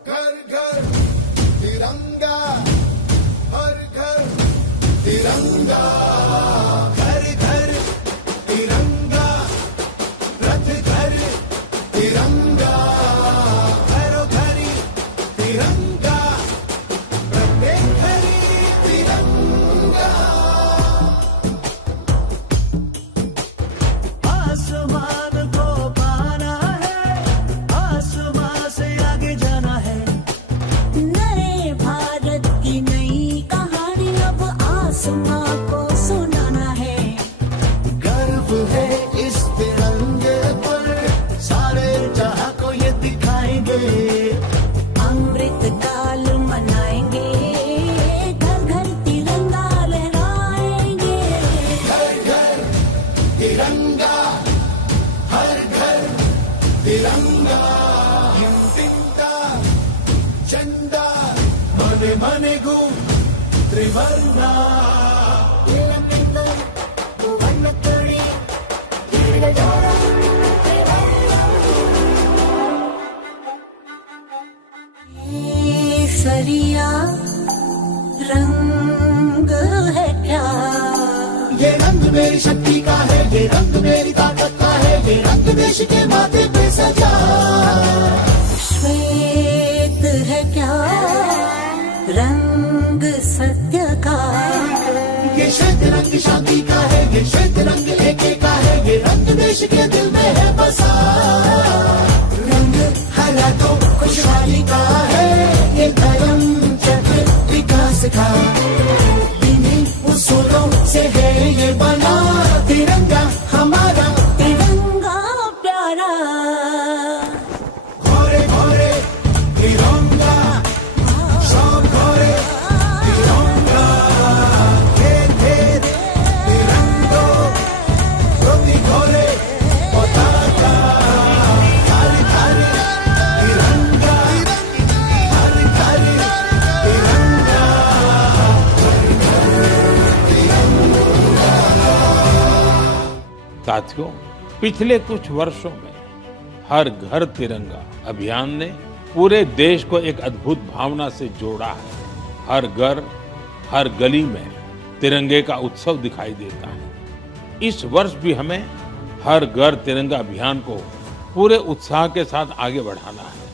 घर घर तिरंगा, हर घर तिरंगा, घर घर तिरंगा, रथ घर तिरंगा, घरों घरी तिरंगा, प्रत्येक घरी तिरंगा। आसमान को पाना है, आसमान से आगे जाना है। नए भारत की नई कहानी अब आसमां को सुनाना है। गर्व है इस तिरंगे पर, सारे जहां को ये दिखाएंगे। अमृत काल मनाएंगे, घर घर तिरंगा लहराएंगे। घर घर तिरंगा, हर घर तिरंगा, इंटिंटा झंडा, मने मने गु त्रिवर्णा। सरिया रंग है क्या? ये रंग मेरी शक्ति का है, ये रंग मेरी ताकत का है, ये रंग देश के माथे पे सजा। श्वेत है क्या? रंग सत्य का। ये श्वेत रंग शांति का है, ये श्वेत रंग एके का है, ये रंग देश के दिल में है बसा। रंग हरा तो खुशहाली का है, ये धर्म चक्र विकास का। इन्हीं उसूलों से है ये बना तिरंगा हमारा। तिरंगा प्यारा, घोरे घोरे तिरंगा, शाम घोरे तिरंगा, घेर घेर तिरंगो, रोटी घोरे पताका, थाली थाली तिरंगा, थाली थाली तिरंगा। साथियों, पिछले कुछ वर्षों में हर घर तिरंगा अभियान ने पूरे देश को एक अद्भुत भावना से जोड़ा है। हर घर, हर गली में तिरंगे का उत्सव दिखाई देता है। इस वर्ष भी हमें हर घर तिरंगा अभियान को पूरे उत्साह के साथ आगे बढ़ाना है।